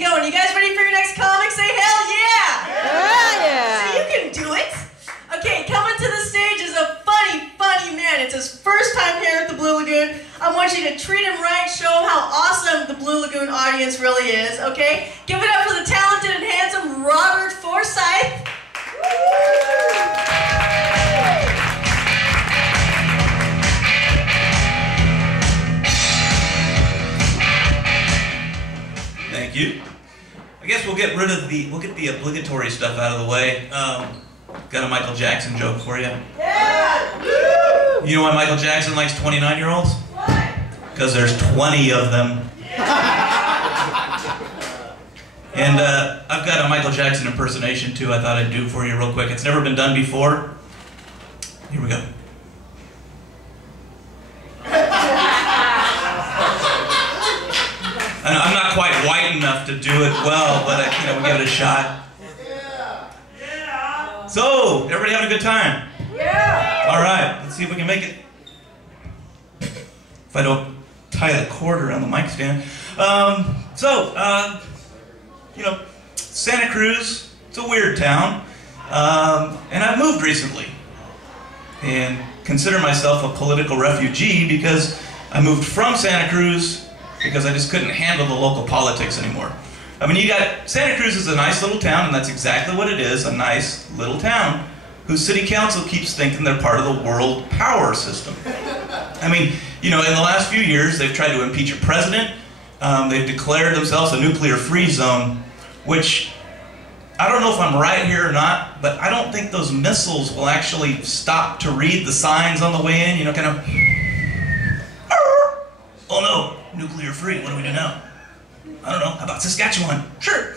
anything going. You guys ready for your next comic? Say hell yeah! Yeah! So you can do it. Okay, coming to the stage is a funny, funny man. It's his first time here at the Blue Lagoon. I want you to treat him right, show him how awesome the Blue Lagoon audience really is, okay? Give it up for the talented and handsome Robert Forsyth. Thank you. I guess we'll get the obligatory stuff out of the way. Got a Michael Jackson joke for you. Yeah! You know why Michael Jackson likes 29-year-olds? Why? Because there's 20 of them. And I've got a Michael Jackson impersonation too I thought I'd do for you real quick. It's never been done before. Here we go. I'm not quite white enough to do it well, but we'll give it a shot. Yeah! So, everybody having a good time? Yeah! All right, let's see if we can make it. If I don't tie the cord around the mic stand. Santa Cruz, it's a weird town. And I've moved recently. And consider myself a political refugee because I moved from Santa Cruz because I just couldn't handle the local politics anymore. I mean, Santa Cruz is a nice little town, and that's exactly what it is, a nice little town whose city council keeps thinking they're part of the world power system. I mean, in the last few years, they've tried to impeach a president. They've declared themselves a nuclear-free zone, which, I don't know if I'm right here or not, but I don't think those missiles will actually stop to read the signs on the way in, kind of, oh no, nuclear-free, what do we do now? I don't know, how about Saskatchewan? Sure.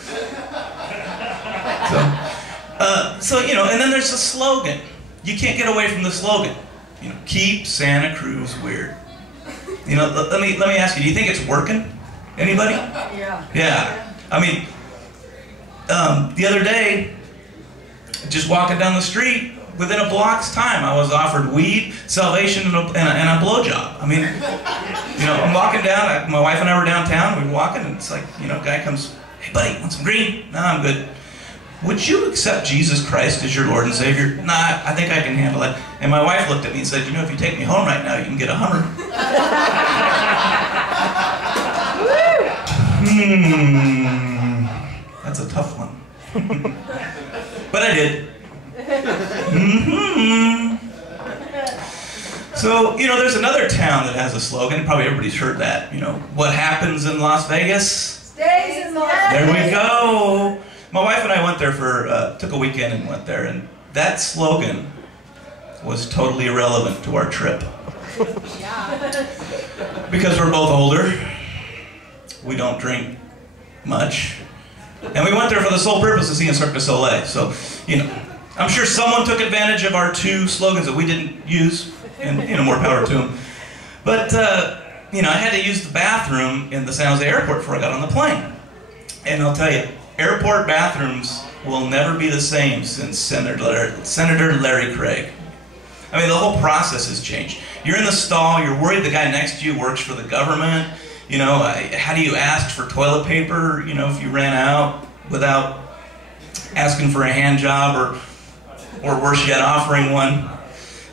And then there's the slogan. You can't get away from the slogan. Keep Santa Cruz weird. Let me ask you, do you think it's working? Anybody? Yeah. Yeah. I mean, the other day, just walking down the street, within a block's time, I was offered weed, salvation, and a blowjob. I mean, I'm walking down, my wife and I were downtown, we were walking, and it's like, a guy comes, hey buddy, want some green? No, I'm good. Would you accept Jesus Christ as your Lord and Savior? Nah, I think I can handle it. And my wife looked at me and said, if you take me home right now, you can get a Hummer. That's a tough one. But I did. So, there's another town that has a slogan. Probably everybody's heard that. What happens in Las Vegas? Stays in Las Vegas. There we go. My wife and I went there took a weekend and went there, and that slogan was totally irrelevant to our trip. Because we're both older, we don't drink much, and we went there for the sole purpose of seeing Cirque du Soleil. So, I'm sure someone took advantage of our two slogans that we didn't use, and more power to them. But I had to use the bathroom in the San Jose airport before I got on the plane. And I'll tell you, airport bathrooms will never be the same since Senator Larry Craig. I mean, the whole process has changed. You're in the stall, you're worried the guy next to you works for the government. How do you ask for toilet paper, if you ran out without asking for a hand job or worse yet, offering one.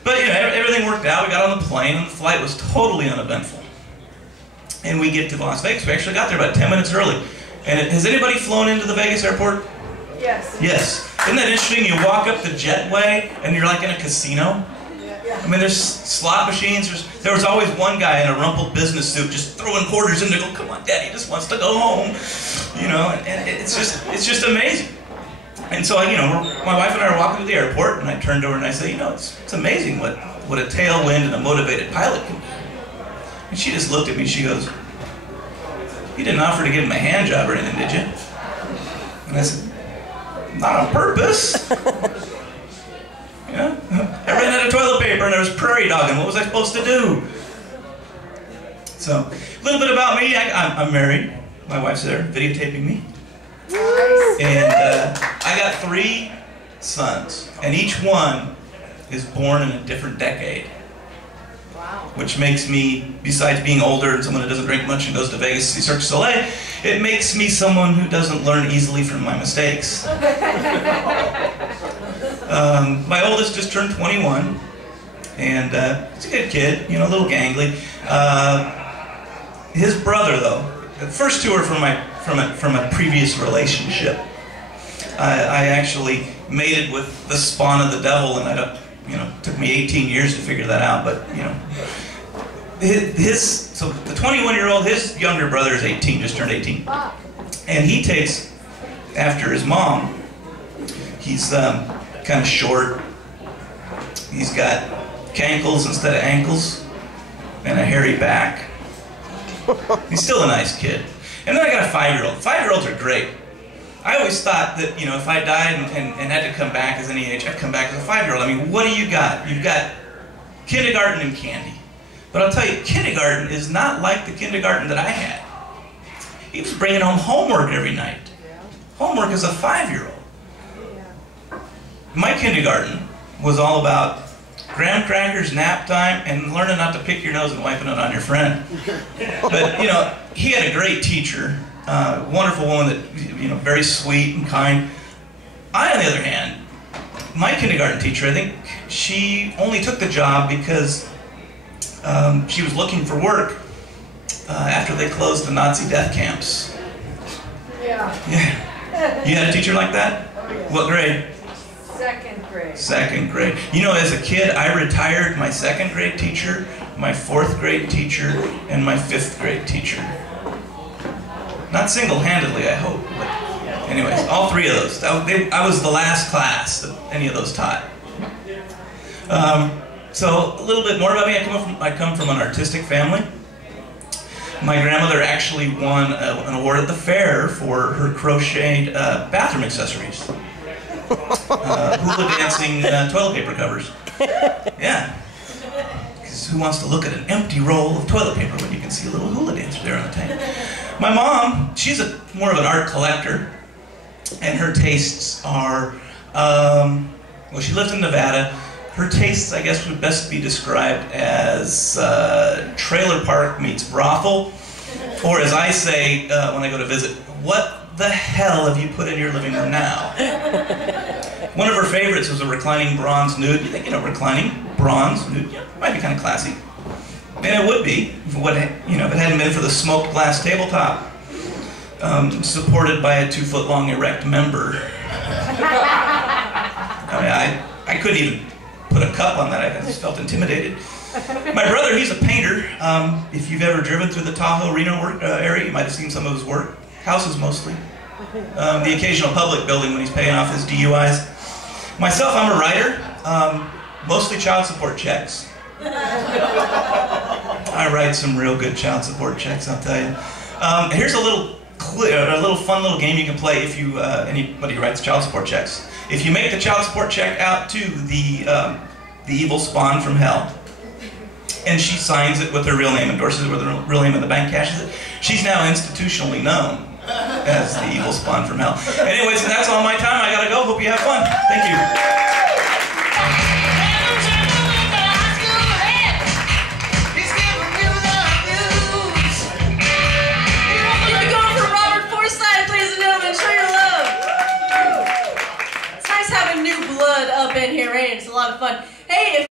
But, everything worked out. We got on the plane, and the flight was totally uneventful. And we get to Las Vegas. We actually got there about 10 minutes early. And has anybody flown into the Vegas airport? Yes. Yes. Isn't that interesting? You walk up the jetway, and you're like in a casino. I mean, there's slot machines. There was always one guy in a rumpled business suit just throwing quarters in to go, come on, Daddy just wants to go home. And it's just amazing. And so, my wife and I are walking to the airport, and I turned over and I said, it's amazing what a tailwind and a motivated pilot can do. And she just looked at me, she goes, you didn't offer to give him a hand job or anything, did you? And I said, not on purpose. I ran out of toilet paper and there was prairie dogging. What was I supposed to do? So, a little bit about me. I'm married. My wife's there videotaping me. And I got 3 sons. And each one is born in a different decade. which makes me, besides being older and someone who doesn't drink much and goes to Vegas to see Cirque du Soleil, it makes me someone who doesn't learn easily from my mistakes. My oldest just turned 21, and he's a good kid, you know, a little gangly. His brother, though, the first two are from a previous relationship. I actually mated with the spawn of the devil, and it took me 18 years to figure that out, but, you know. So the 21-year-old, his younger brother is 18, just turned 18. And he takes after his mom. He's kind of short. He's got cankles instead of ankles, and a hairy back. He's still a nice kid. And then I got a 5-year-old. 5-year-olds are great. I always thought that, you know, if I died and had to come back as any age, I'd come back as a 5-year-old. I mean, what do you got? You've got kindergarten and candy. But I'll tell you, kindergarten is not like the kindergarten that I had. He was bringing home homework every night. Homework as a 5-year-old. My kindergarten was all about graham crackers, nap time, and learning not to pick your nose and wiping it on your friend. But, you know, he had a great teacher, wonderful woman that, you know, very sweet and kind. I, on the other hand, my kindergarten teacher, I think she only took the job because she was looking for work after they closed the Nazi death camps. Yeah. You had a teacher like that? What grade? Second grade. Second grade. You know, as a kid, I retired my 2nd grade teacher, my 4th grade teacher, and my 5th grade teacher. Not single-handedly, I hope. But anyways, all 3 of those. I was the last class that any of those taught. So a little bit more about me. I come from an artistic family. My grandmother actually won an award at the fair for her crocheted bathroom accessories. Hula dancing toilet paper covers. Yeah. Because who wants to look at an empty roll of toilet paper when you can see a little hula dancer there on the tank? My mom, she's more of an art collector, and her tastes are, well, she lived in Nevada. Her tastes, I guess, would best be described as trailer park meets brothel, or as I say when I go to visit, what the hell have you put in your living room now? One of her favorites was a reclining bronze nude. You think, you know, reclining bronze nude, yeah, might be kind of classy. And it would be, if it hadn't been for the smoked glass tabletop, supported by a 2-foot-long erect member. I mean, I couldn't even put a cup on that. I just felt intimidated. My brother, he's a painter. If you've ever driven through the Tahoe Reno area, you might have seen some of his work. Houses mostly. The occasional public building when he's paying off his DUIs. Myself, I'm a writer. Mostly child support checks. I write some real good child support checks, I'll tell you. Here's a little fun little game you can play if you anybody who writes child support checks. If you make the child support check out to the evil spawn from hell, and she signs it with her real name, endorses it with her real name, and the bank cashes it, she's now institutionally known as the evil spawn from hell. Anyways, that's all my time. I gotta go. Hope you have fun. Thank you.